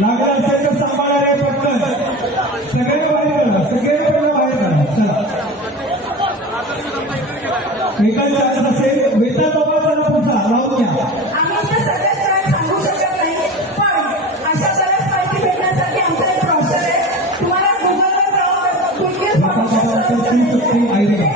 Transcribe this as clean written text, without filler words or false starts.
लागला असेल तर सांभाळणारे पटकन सगळे बाहेर करा, सगळे बाहेर करा. चला एकाच चान्स असेल वेता बाबा चला पुढचा लावून घ्या. आम्ही तर सगळ्यात काय सांगू शकत नाही, पण अशा बऱ्याच माहिती भेटण्यासाठी आमचा एक ब्रॉशर आहे. तुम्हाला गुगलवर जाऊन आयडिया